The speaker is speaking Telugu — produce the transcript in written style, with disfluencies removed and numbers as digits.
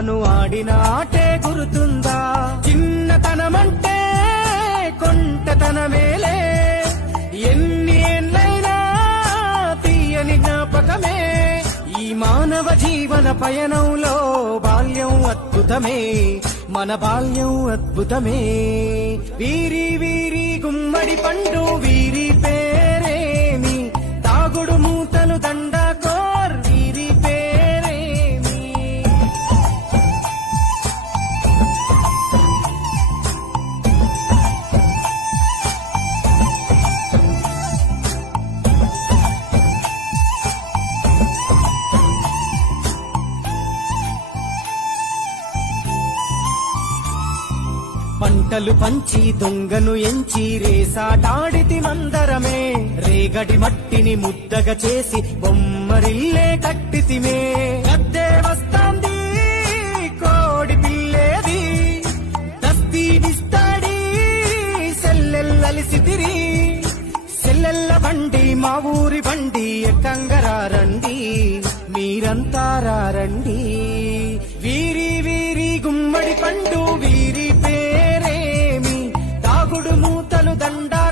ఆడిన ఆటే గుర్తుందా? చిన్నతనమంటే కొంటతనమేలే, ఎన్ని ఏళ్ళైనా తీయని జ్ఞాపకమే. ఈ మానవ జీవన పయనంలో బాల్యం అద్భుతమే, మన బాల్యం అద్భుతమే. వీరి వీరి గుమ్మడి పండు వీరి పేరేమి, తాగుడు మూతలు దండాకోర్ వీరి పేరేమి. పంటలు పంచి దొంగను ఎంచి రేసాటాడితి మందరమే, రేగడి మట్టిని ముద్దగా చేసి బొమ్మరిల్లే కట్టితిమే. గద్దే వస్తాంది కోడి పిల్లేది, దస్తీ డిస్తాడి సెల్లెల్లలిసితిరి. సెల్లెల్ల బండి మా ఊరి బండి ఎక్కంగరారండి, మీరంతా రారండి. వీరి వీరి గుమ్మడి పండు వీరి పేరేమి, తాగుడు మూతలు దండా